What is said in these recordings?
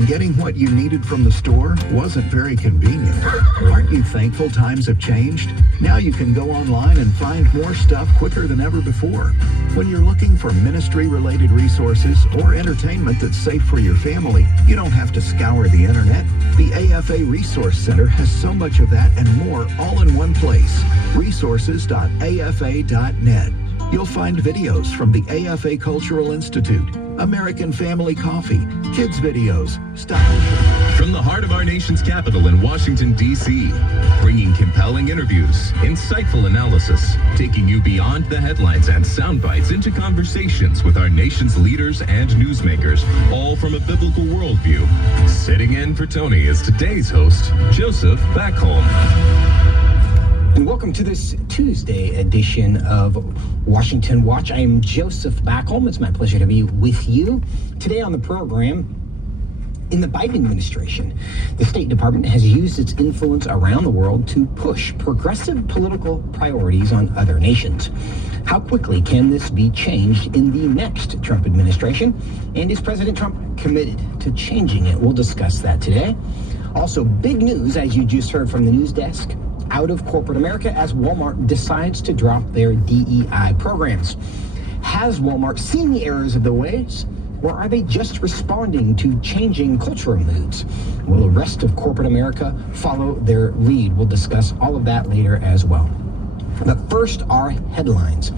when getting what you needed from the store wasn't very convenient. Aren't you thankful times have changed? Now you can go online and find more stuff quicker than ever before. When you're looking for ministry-related resources or entertainment that's safe for your family, you don't have to scour the internet. The AFA Resource Center has so much of that and more all in one place. Resources.afa.net. You'll find videos from the AFA Cultural Institute, American Family Coffee, kids videos, style. From the heart of our nation's capital in Washington, D.C., bringing compelling interviews, insightful analysis, taking you beyond the headlines and sound bites into conversations with our nation's leaders and newsmakers, all from a biblical worldview. Sitting in for Tony is today's host, Joseph Backholm. And welcome to this Tuesday edition of Washington Watch. I am Joseph Backholm. It's my pleasure to be with you. Today on the program, in the Biden administration, the State Department has used its influence around the world to push progressive political priorities on other nations. How quickly can this be changed in the next Trump administration? And is President Trump committed to changing it? We'll discuss that today. Also, big news, as you just heard from the news desk, out of corporate America as Walmart decides to drop their DEI programs. Has Walmart seen the errors of the ways, or are they just responding to changing cultural moods? Will the rest of corporate America follow their lead? We'll discuss all of that later as well. But first, our headlines.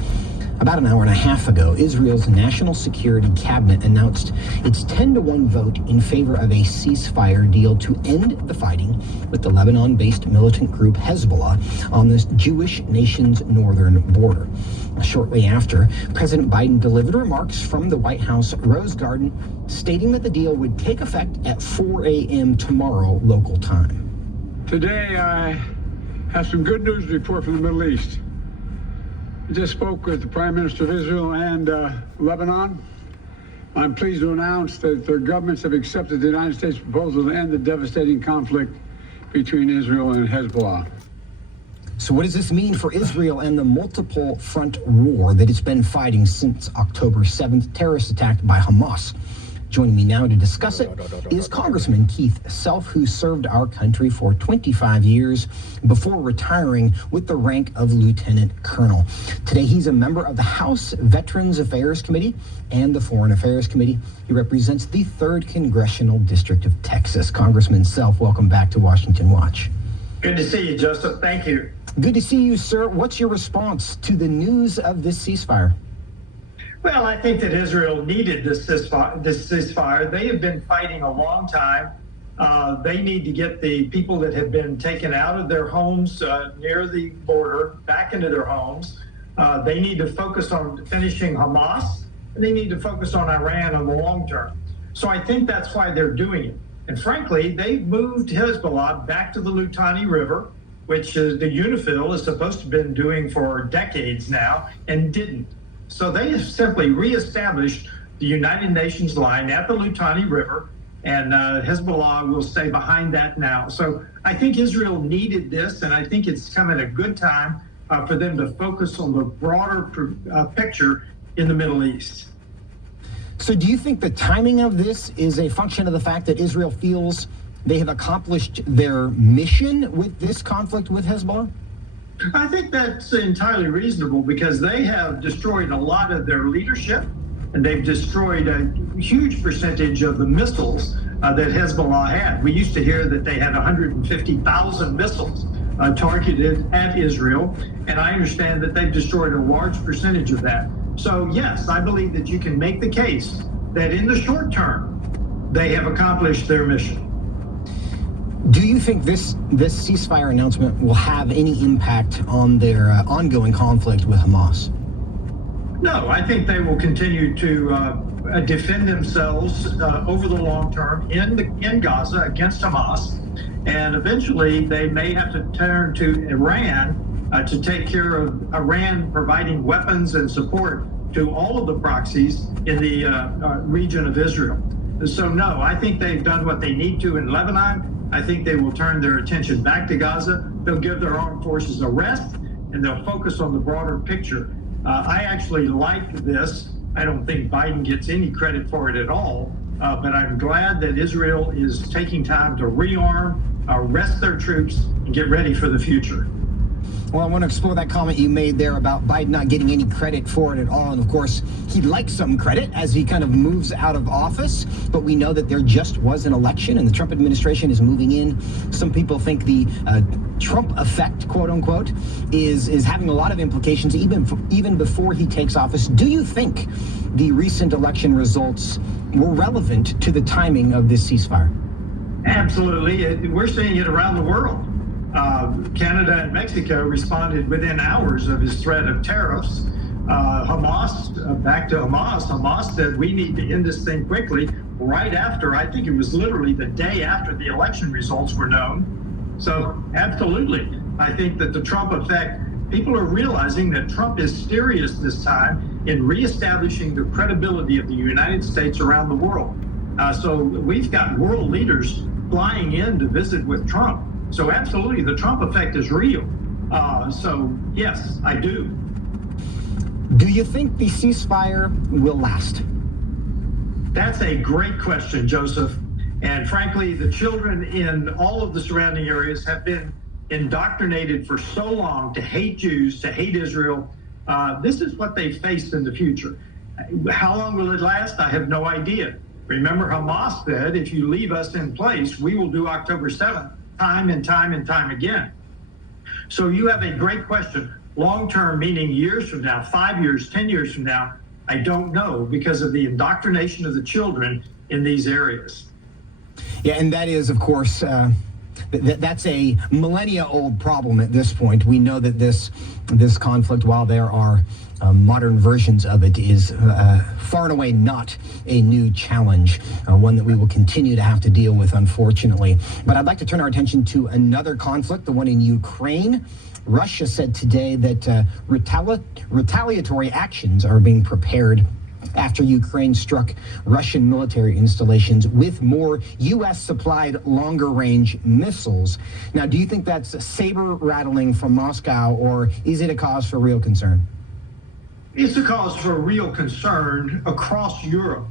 About an hour and a half ago, Israel's National Security Cabinet announced its 10-1 vote in favor of a ceasefire deal to end the fighting with the Lebanon-based militant group Hezbollah on the Jewish nation's northern border. Shortly after, President Biden delivered remarks from the White House Rose Garden, stating that the deal would take effect at 4 a.m. tomorrow local time. Today, I have some good news to report from the Middle East. I just spoke with the Prime Minister of Israel and Lebanon. I'm pleased to announce that their governments have accepted the United States proposal to end the devastating conflict between Israel and Hezbollah. So what does this mean for Israel and the multiple front war that it's been fighting since October 7th, terrorist attack by Hamas? Joining me now to discuss it is Congressman Keith Self, who served our country for 25 years before retiring with the rank of Lieutenant Colonel. Today, he's a member of the House Veterans Affairs Committee and the Foreign Affairs Committee. He represents the 3rd Congressional District of Texas. Congressman Self, welcome back to Washington Watch. Good to see you, Joseph. Thank you. Good to see you, sir. What's your response to the news of this ceasefire? Well, I think that Israel needed this ceasefire. They have been fighting a long time. They need to get the people that have been taken out of their homes near the border back into their homes. They need to focus on finishing Hamas, and they need to focus on Iran in the long term. So I think that's why they're doing it. And frankly, they've moved Hezbollah back to the Litani River, which the UNIFIL is supposed to have been doing for decades now, and didn't. So they have simply reestablished the United Nations line at the Litani River, and Hezbollah will stay behind that now. So I think Israel needed this, and I think it's come at a good time for them to focus on the broader picture in the Middle East. So do you think the timing of this is a function of the fact that Israel feels they have accomplished their mission with this conflict with Hezbollah? I think that's entirely reasonable because they have destroyed a lot of their leadership, and they've destroyed a huge percentage of the missiles that Hezbollah had. We used to hear that they had 150,000 missiles targeted at Israel, and I understand that they've destroyed a large percentage of that. So yes, I believe that you can make the case that in the short term, they have accomplished their mission. Do you think this ceasefire announcement will have any impact on their ongoing conflict with Hamas? No, I think they will continue to defend themselves over the long term in Gaza against Hamas, and eventually they may have to turn to Iran to take care of Iran providing weapons and support to all of the proxies in the region of Israel. So no, I think they've done what they need to in Lebanon. I think they will turn their attention back to Gaza. They'll give their armed forces a rest, and they'll focus on the broader picture. I actually like this. I don't think Biden gets any credit for it at all. but I'm glad that Israel is taking time to rearm, rest their troops, and get ready for the future. Well, I want to explore that comment you made there about Biden not getting any credit for it at all. And of course, he'd like some credit as he kind of moves out of office. But we know that there just was an election and the Trump administration is moving in. Some people think the Trump effect, quote unquote, is having a lot of implications even before he takes office. Do you think the recent election results were relevant to the timing of this ceasefire? Absolutely. We're seeing it around the world. Canada and Mexico responded within hours of his threat of tariffs. Back to Hamas. Hamas said we need to end this thing quickly right after, I think it was literally the day after the election results were known. So absolutely, I think that the Trump effect, people are realizing that Trump is serious this time in reestablishing the credibility of the United States around the world. So we've got world leaders flying in to visit with Trump. So absolutely, the Trump effect is real. So yes, I do. Do you think the ceasefire will last? That's a great question, Joseph. And frankly, the children in all of the surrounding areas have been indoctrinated for so long to hate Jews, to hate Israel. This is what they face in the future. How long will it last? I have no idea. Remember, Hamas said, if you leave us in place, we will do October 7th. Time and time and time again. So you have a great question. Long-term, meaning years from now, 5 years, 10 years from now, I don't know because of the indoctrination of the children in these areas. Yeah, and that is, of course, that's a millennia-old problem at this point. We know that this conflict, while there are modern versions of it, is far and away not a new challenge, one that we will continue to have to deal with, unfortunately. But I'd like to turn our attention to another conflict, the one in Ukraine. Russia said today that retaliatory actions are being prepared after Ukraine struck Russian military installations with more U.S.-supplied longer-range missiles. Now, do you think that's saber-rattling from Moscow, or is it a cause for real concern? It's a cause for real concern across Europe.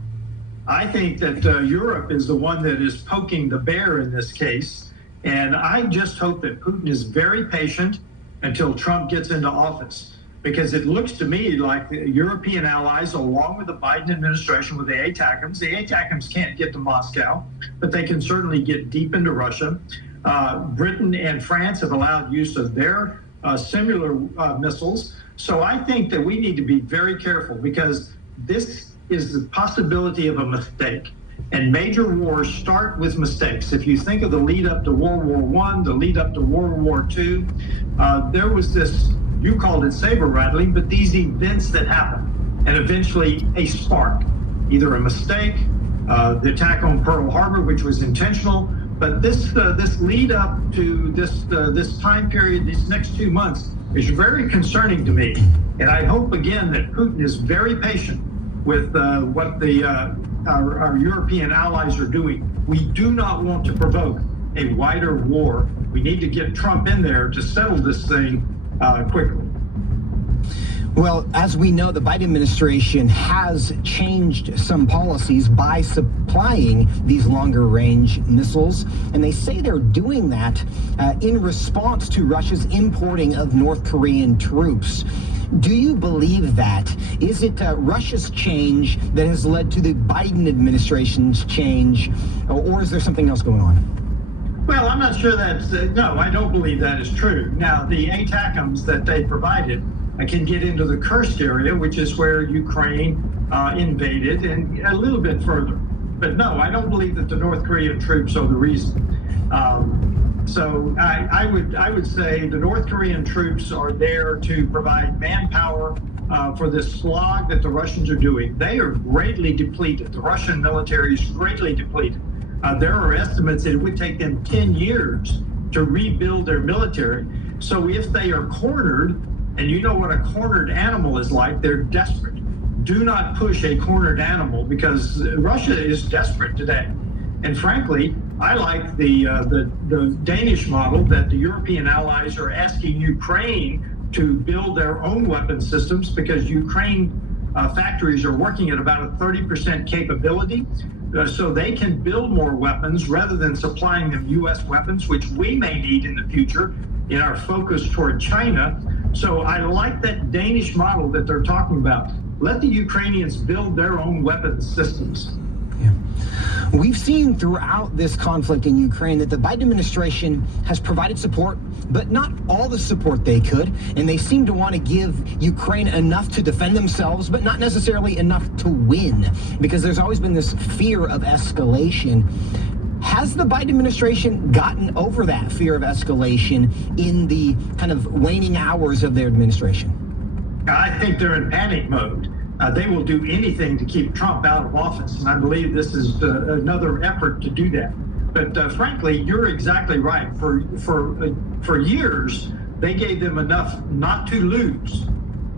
I think that Europe is the one that is poking the bear in this case, and I just hope that Putin is very patient until Trump gets into office, because it looks to me like the European allies, along with the Biden administration, with the ATACMS can't get to Moscow, but they can certainly get deep into Russia. Britain and France have allowed use of their similar missiles. So I think that we need to be very careful, because this is the possibility of a mistake. And major wars start with mistakes. If you think of the lead up to World War I, the lead up to World War II, there was this, you called it saber rattling, but these events that happen, and eventually a spark, either a mistake, the attack on Pearl Harbor, which was intentional, but this lead up to this time period, these next 2 months, is very concerning to me. And I hope again that Putin is very patient with what our European allies are doing. We do not want to provoke a wider war. We need to get Trump in there to settle this thing quickly. Well, as we know, the Biden administration has changed some policies by supplying these longer range missiles, and they say they're doing that in response to Russia's importing of North Korean troops. Do you believe that? Is it Russia's change that has led to the Biden administration's change, or is there something else going on? Well, I'm not sure that's, no, I don't believe that is true. Now, the ATACMS that they provided can get into the Kursk area, which is where Ukraine invaded, and a little bit further. But no, I don't believe that the North Korean troops are the reason. So I would say the North Korean troops are there to provide manpower for this slog that the Russians are doing. They are greatly depleted. The Russian military is greatly depleted. There are estimates that it would take them 10 years to rebuild their military. So if they are cornered, and you know what a cornered animal is like, they're desperate. Do not push a cornered animal, because Russia is desperate today. And frankly, I like the Danish model that the European allies are asking Ukraine to build their own weapon systems, because Ukraine factories are working at about a 30% capability. so they can build more weapons rather than supplying them U.S. weapons, which we may need in the future in our focus toward China. So I like that Danish model that they're talking about. Let the Ukrainians build their own weapons systems. We've seen throughout this conflict in Ukraine that the Biden administration has provided support, but not all the support they could. And they seem to want to give Ukraine enough to defend themselves, but not necessarily enough to win, because there's always been this fear of escalation. Has the Biden administration gotten over that fear of escalation in the kind of waning hours of their administration? I think they're in panic mode. They will do anything to keep Trump out of office, and I believe this is another effort to do that. But frankly, you're exactly right. For years, they gave them enough not to lose,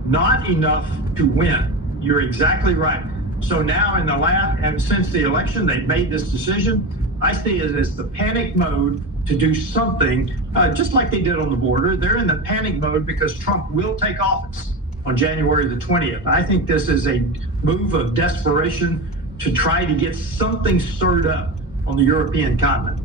not enough to win. You're exactly right. So now and since the election, they've made this decision. I see it as the panic mode to do something, just like they did on the border. They're in the panic mode because Trump will take office on January the 20th. I think this is a move of desperation to try to get something stirred up on the European continent.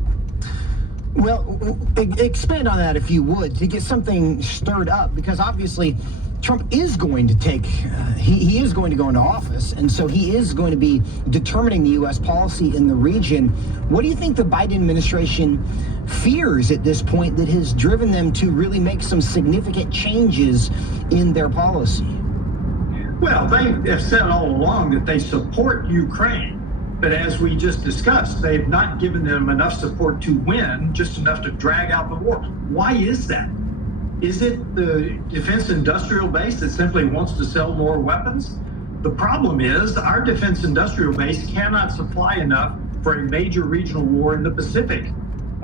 Well, expand on that if you would, to get something stirred up, because obviously Trump is going to he is going to go into office, and so he is going to be determining the U.S. policy in the region. What do you think the Biden administration fears at this point that has driven them to really make some significant changes in their policy? Well, they have said all along that they support Ukraine, but as we just discussed, they've not given them enough support to win, just enough to drag out the war. Why is that? Is it the defense industrial base that simply wants to sell more weapons? The problem is our defense industrial base cannot supply enough for a major regional war in the Pacific.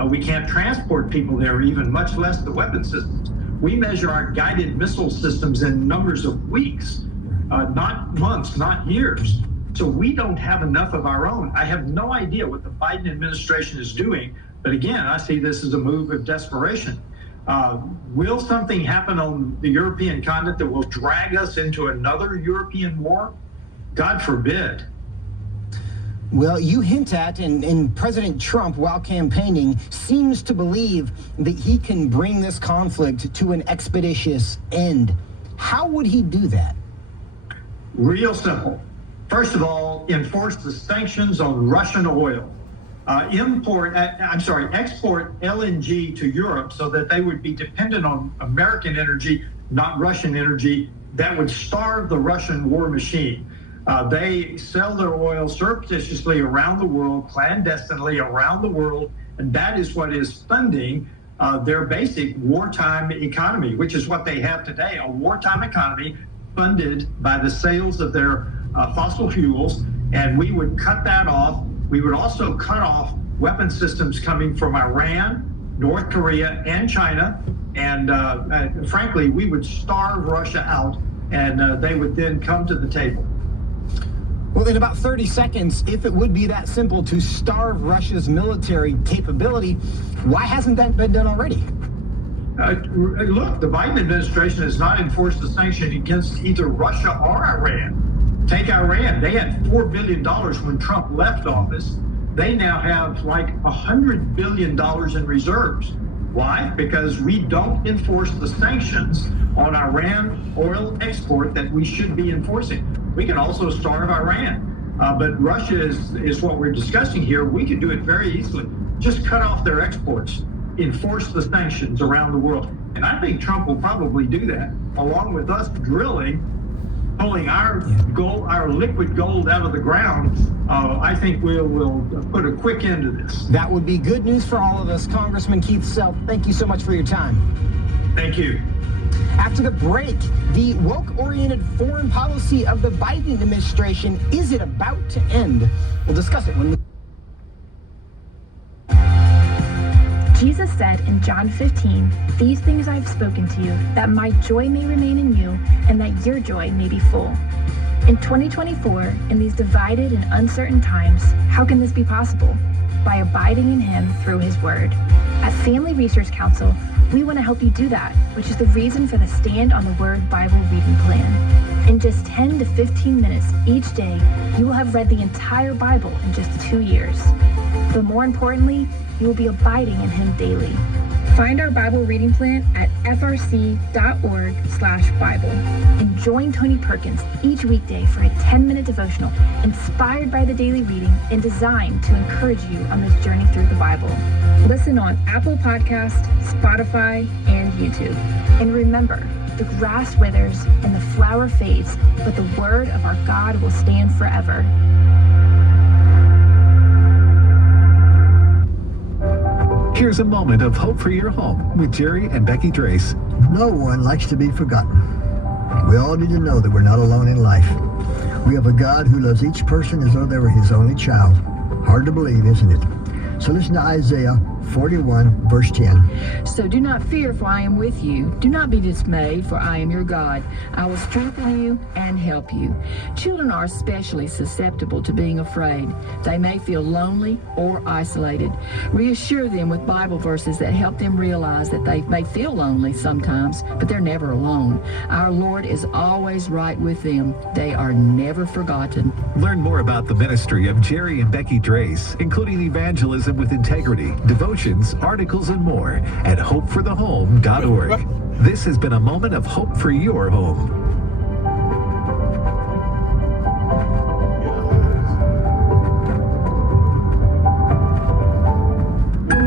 We can't transport people there, even much less the weapon systems. We measure our guided missile systems in numbers of weeks, not months, not years. So we don't have enough of our own. I have no idea what the Biden administration is doing, but again, I see this as a move of desperation. Will something happen on the European continent that will drag us into another European war? God forbid. Well, you hint at, and President Trump, while campaigning, seems to believe that he can bring this conflict to an expeditious end. How would he do that? Real simple. First of all, enforce the sanctions on Russian oil. Export LNG to Europe so that they would be dependent on American energy, not Russian energy. That would starve the Russian war machine. They sell their oil surreptitiously around the world, clandestinely around the world, and that is what is funding their basic wartime economy, which is what they have today, a wartime economy funded by the sales of their fossil fuels, and we would cut that off. We would also cut off weapon systems coming from Iran, North Korea, and China. And frankly, we would starve Russia out, and they would then come to the table. Well, in about 30 seconds, if it would be that simple to starve Russia's military capability, why hasn't that been done already? Look, the Biden administration has not enforced the sanction against either Russia or Iran. Take Iran. They had $4 billion when Trump left office. They now have like $100 billion in reserves. Why? Because we don't enforce the sanctions on Iran oil export that we should be enforcing. We can also starve Iran. But Russia is what we're discussing here. We could do it very easily. Just cut off their exports, enforce the sanctions around the world. And I think Trump will probably do that, along with us pulling our gold, our liquid gold out of the ground. I think we'll put a quick end to this. That would be good news for all of us. Congressman Keith Self, thank you so much for your time. Thank you. After the break, the woke-oriented foreign policy of the Biden administration, is it about to end? We'll discuss it when we... Jesus said in John 15, "These things I have spoken to you, that my joy may remain in you, and that your joy may be full." In 2024, in these divided and uncertain times, how can this be possible? By abiding in Him through His Word. At Family Resource Council, we want to help you do that, which is the reason for the Stand on the Word Bible reading plan. In just 10 to 15 minutes each day, you will have read the entire Bible in just 2 years. But more importantly, you will be abiding in Him daily. Find our Bible reading plan at frc.org/Bible. And join Tony Perkins each weekday for a 10-minute devotional inspired by the daily reading and designed to encourage you on this journey through the Bible. Listen on Apple Podcasts, Spotify, and YouTube. And remember, the grass withers and the flower fades, but the word of our God will stand forever. Here's a moment of hope for your home with Jerry and Becky Drace. No one likes to be forgotten. We all need to know that we're not alone in life. We have a God who loves each person as though they were His only child. Hard to believe, isn't it? So listen to Isaiah 41, verse 10. So do not fear, for I am with you. Do not be dismayed, for I am your God. I will strengthen you and help you. Children are especially susceptible to being afraid. They may feel lonely or isolated. Reassure them with Bible verses that help them realize that they may feel lonely sometimes, but they're never alone. Our Lord is always right with them. They are never forgotten. Learn more about the ministry of Jerry and Becky Drace, including evangelism with integrity, devotions, articles, and more at hopeforthehome.org. This has been a moment of hope for your home.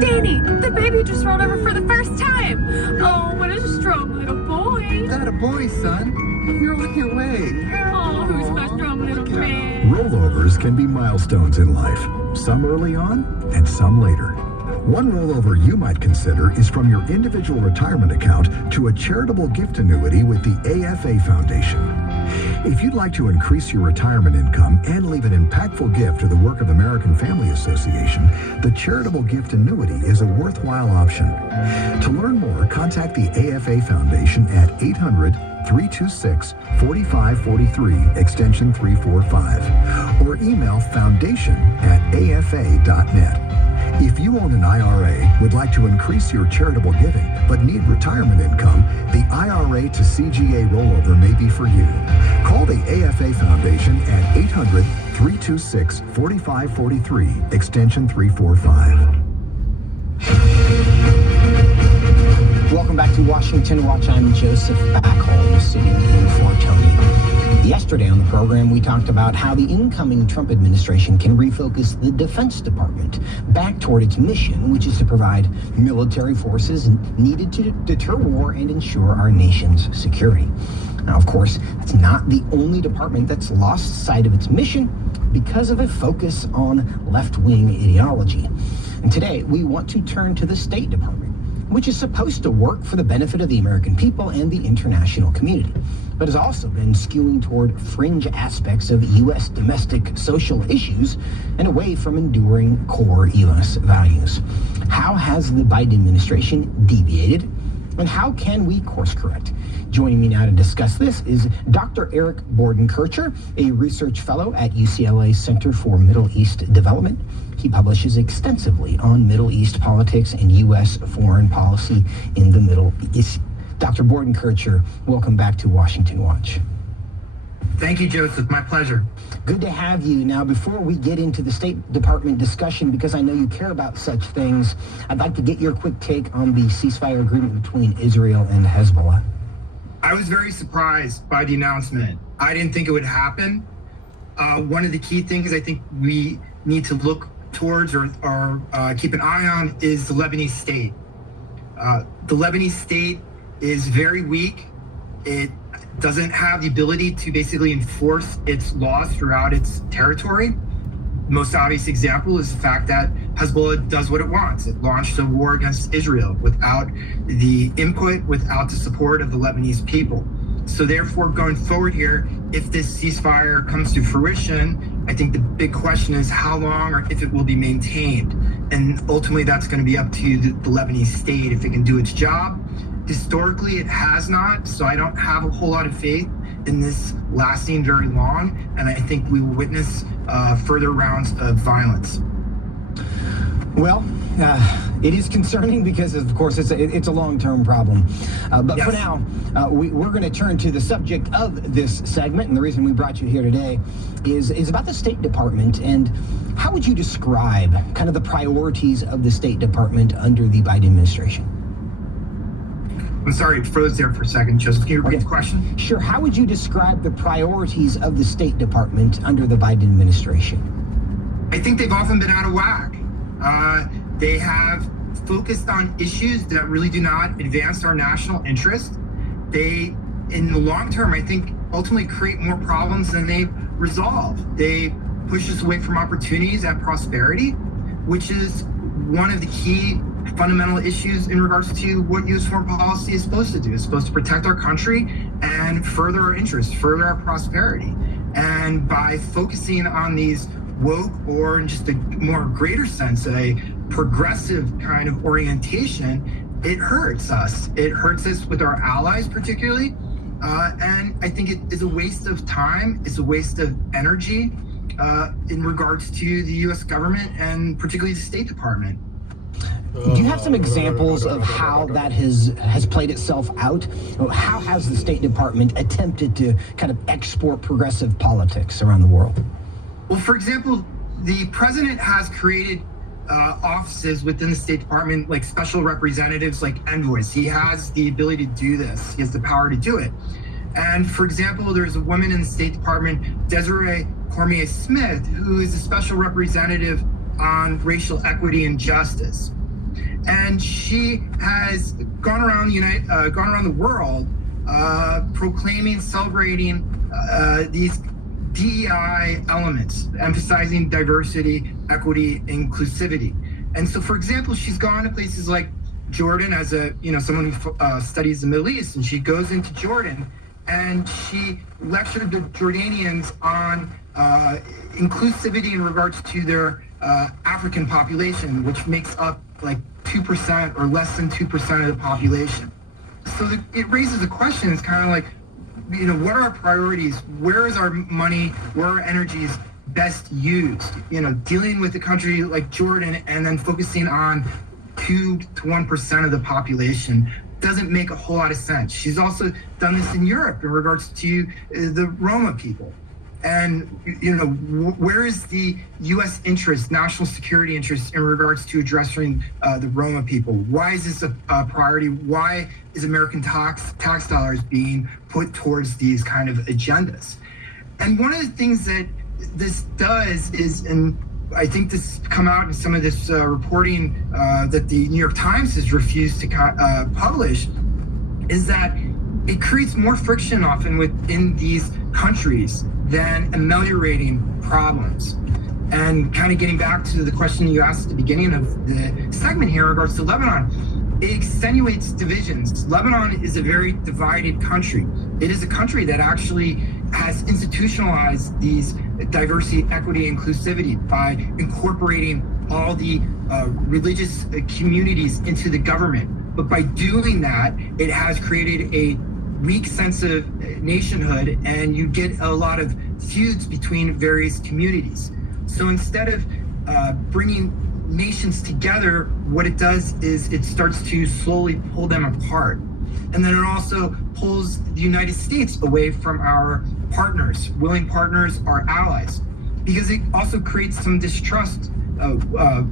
Danny, the baby just rolled over for the first time. Oh, what a strong little boy. That a boy, son. You're on your way. Oh, who's my strong little man? Rollovers can be milestones in life, some early on and some later. One rollover you might consider is from your individual retirement account to a charitable gift annuity with the AFA Foundation. If you'd like to increase your retirement income and leave an impactful gift to the work of the American Family Association, the charitable gift annuity is a worthwhile option. To learn more, contact the AFA Foundation at 800-326-4543, extension 345, or email foundation@afa.net. If you own an IRA, would like to increase your charitable giving, but need retirement income, the IRA to CGA rollover may be for you. Call the AFA Foundation at 800-326-4543, extension 345. Welcome back to Washington Watch. I'm Joseph Backholm, sitting in for Tony. Yesterday on the program, we talked about how the incoming Trump administration can refocus the Defense Department back toward its mission, which is to provide military forces needed to deter war and ensure our nation's security. Now, of course, that's not the only department that's lost sight of its mission because of a focus on left-wing ideology. And today, we want to turn to the State Department, which is supposed to work for the benefit of the American people and the international community, but has also been skewing toward fringe aspects of U.S. domestic social issues and away from enduring core U.S. values. How has the Biden administration deviated, and how can we course correct? Joining me now to discuss this is Dr. Eric Borden-Kircher, a research fellow at UCLA's Center for Middle East Development. He publishes extensively on Middle East politics and U.S. foreign policy in the Middle East. Dr. Borden-Kircher, welcome back to Washington Watch. Thank you, Joseph. My pleasure. Good to have you. Now, before we get into the State Department discussion, because I know you care about such things, I'd like to get your quick take on the ceasefire agreement between Israel and Hezbollah. I was very surprised by the announcement. I didn't think it would happen. One of the key things I think we need to look towards or keep an eye on is the Lebanese state. The Lebanese state is very weak. It doesn't have the ability to basically enforce its laws throughout its territory. The most obvious example is the fact that Hezbollah does what it wants. It launched a war against Israel without the input, without the support of the Lebanese people. So therefore, going forward here, if this ceasefire comes to fruition, I think the big question is how long or if it will be maintained. And ultimately, that's going to be up to the Lebanese state if it can do its job. Historically, it has not, so I don't have a whole lot of faith in this lasting very long, and I think we will witness further rounds of violence. Well, it is concerning because, of course, it's a long-term problem. But for now, we're going to turn to the subject of this segment, and the reason we brought you here today is about the State Department. And how would you describe kind of the priorities of the State Department under the Biden administration? I'm sorry, it froze there for a second. Joseph, can you repeat the question? Sure. How would you describe the priorities of the State Department under the Biden administration? I think they've often been out of whack. They have focused on issues that really do not advance our national interest. They, in the long term, I think ultimately create more problems than they resolve. They push us away from opportunities and prosperity, which is one of the key fundamental issues in regards to what U.S. foreign policy is supposed to do. It's supposed to protect our country and further our interests, further our prosperity. And by focusing on these woke, or in just a more greater sense, a progressive kind of orientation, it hurts us. It hurts us with our allies particularly. And I think it is a waste of time. It's a waste of energy in regards to the U.S. government and particularly the State Department. Do you have some examples of how that has played itself out? How has the State Department attempted to kind of export progressive politics around the world? Well, for example, the president has created offices within the State Department, like special representatives, like envoys. He has the ability to do this. He has the power to do it. And for example, there's a woman in the State Department, Desiree Cormier-Smith, who is a special representative on racial equity and justice. And she has gone around the world, proclaiming, celebrating these DEI elements, emphasizing diversity, equity, inclusivity. And so, for example, she's gone to places like Jordan as someone who studies the Middle East, and she goes into Jordan and she lectured the Jordanians on inclusivity in regards to their African population, which makes up like 2% or less than 2% of the population. So it raises the question, it's kind of like, what are our priorities? Where is our money? Where are our energies best used? Dealing with a country like Jordan and then focusing on 2 to 1% of the population doesn't make a whole lot of sense. She's also done this in Europe in regards to the Roma people. And, where is the U.S. interest, national security interest in regards to addressing the Roma people? Why is this a priority? Why is American tax dollars being put towards these kind of agendas? And one of the things that this does is, and I think this has come out in some of this reporting that the New York Times has refused to publish, is that it creates more friction often within these countries than ameliorating problems. And kind of getting back to the question you asked at the beginning of the segment here in regards to Lebanon, it extenuates divisions. Lebanon is a very divided country. It is a country that actually has institutionalized these diversity, equity, inclusivity by incorporating all the religious communities into the government. But by doing that, it has created a weak sense of nationhood, and you get a lot of feuds between various communities. So instead of bringing nations together, what it does is it starts to slowly pull them apart. And then it also pulls the United States away from our partners, willing partners, our allies, because it also creates some distrust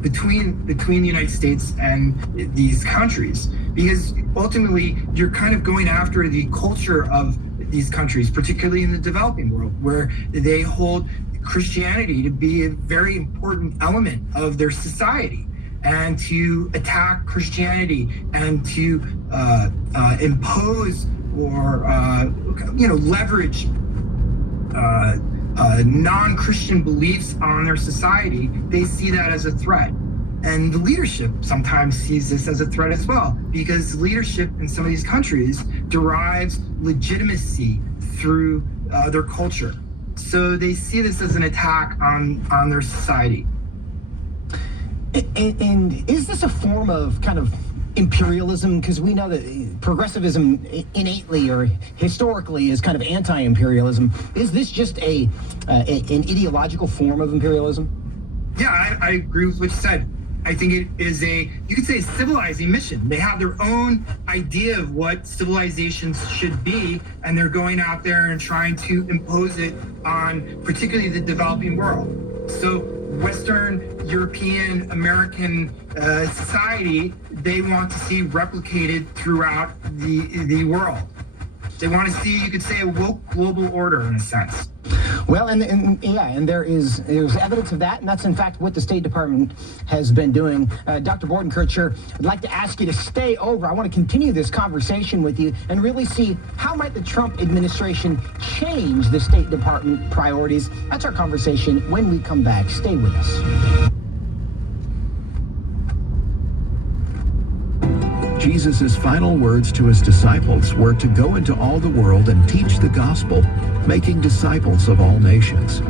between the United States and these countries, because ultimately you're kind of going after the culture of these countries, particularly in the developing world, where they hold Christianity to be a very important element of their society. And to attack Christianity and to impose or leverage non-Christian beliefs on their society, they see that as a threat. And the leadership sometimes sees this as a threat as well, because leadership in some of these countries derives legitimacy through their culture. So they see this as an attack on their society. And is this a form of kind of imperialism? Because we know that progressivism innately or historically is kind of anti-imperialism. Is this just an ideological form of imperialism? Yeah, I agree with what you said. I think it is you could say, civilizing mission. They have their own idea of what civilizations should be, and they're going out there and trying to impose it on particularly the developing world. So Western European American society, they want to see replicated throughout the world. They want to see, you could say, a woke global order in a sense. Well, and there's evidence of that, and that's in fact what the State Department has been doing. Dr. Bordenkircher, I'd like to ask you to stay over. I want to continue this conversation with you and really see how might the Trump administration change the State Department priorities. That's our conversation when we come back. Stay with us. Jesus' final words to his disciples were to go into all the world and teach the gospel, making disciples of all nations.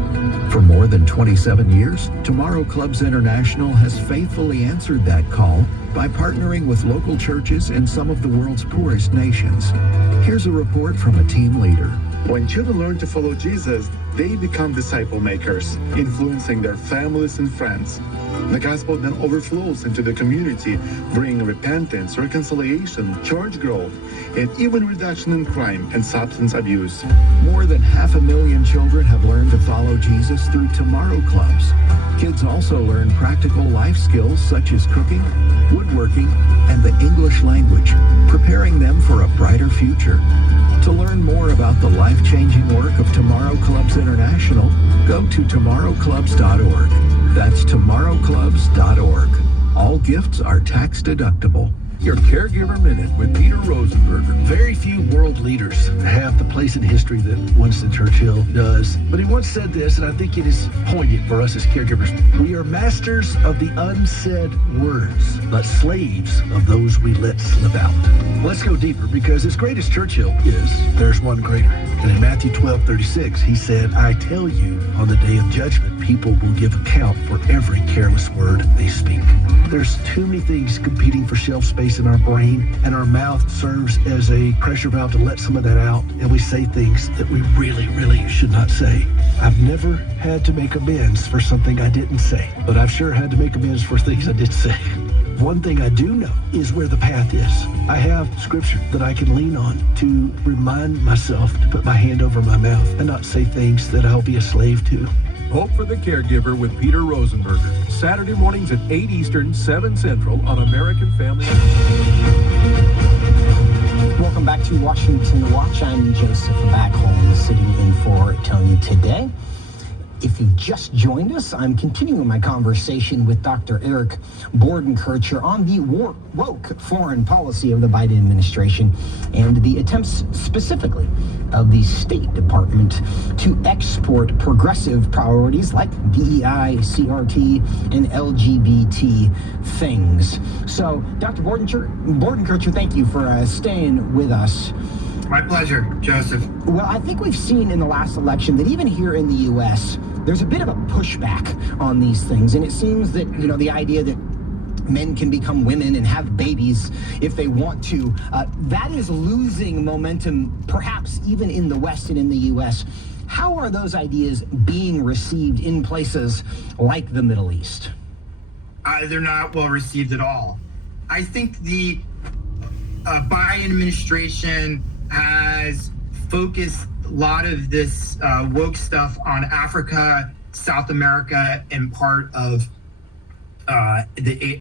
For more than 27 years, Tomorrow Clubs International has faithfully answered that call by partnering with local churches in some of the world's poorest nations. Here's a report from a team leader. When children learn to follow Jesus, they become disciple makers, influencing their families and friends. The gospel then overflows into the community, bringing repentance, reconciliation, church growth, and even reduction in crime and substance abuse. More than 500,000 children have learned to follow Jesus through Tomorrow Clubs. Kids also learn practical life skills such as cooking, woodworking, and the English language, preparing them for a brighter future. To learn more about the life-changing work of Tomorrow Clubs International, go to tomorrowclubs.org. That's tomorrowclubs.org. All gifts are tax deductible. Your Caregiver Minute with Peter Rosenberger. Very few world leaders have the place in history that Winston Churchill does. But he once said this, and I think it is poignant for us as caregivers. We are masters of the unsaid words, but slaves of those we let slip out. Let's go deeper, because as great as Churchill is, there's one greater. And in Matthew 12:36, he said, I tell you, on the day of judgment, people will give account for every careless word they speak. There's too many things competing for shelf space in our brain, and our mouth serves as a pressure valve to let some of that out, and we say things that we really, really should not say. I've never had to make amends for something I didn't say, but I've sure had to make amends for things I did say. One thing I do know is where the path is. I have scripture that I can lean on to remind myself to put my hand over my mouth and not say things that I'll be a slave to. Hope for the Caregiver with Peter Rosenberger. Saturday mornings at 8 Eastern, 7 Central on American Family. Welcome back to Washington Watch. I'm Joseph Backholm, sitting in for Tony today. If you've just joined us, I'm continuing my conversation with Dr. Eric Bordenkircher on the woke foreign policy of the Biden administration and the attempts specifically of the State Department to export progressive priorities like DEI, CRT, and LGBT things. So, Dr. Bordenkircher, thank you for staying with us. My pleasure, Joseph. Well, I think we've seen in the last election that even here in the U.S., there's a bit of a pushback on these things. And it seems that, the idea that men can become women and have babies if they want to, that is losing momentum, perhaps even in the West and in the U.S. How are those ideas being received in places like the Middle East? They're not well received at all. I think the Biden administration has focused a lot of this woke stuff on Africa, South America, and part of the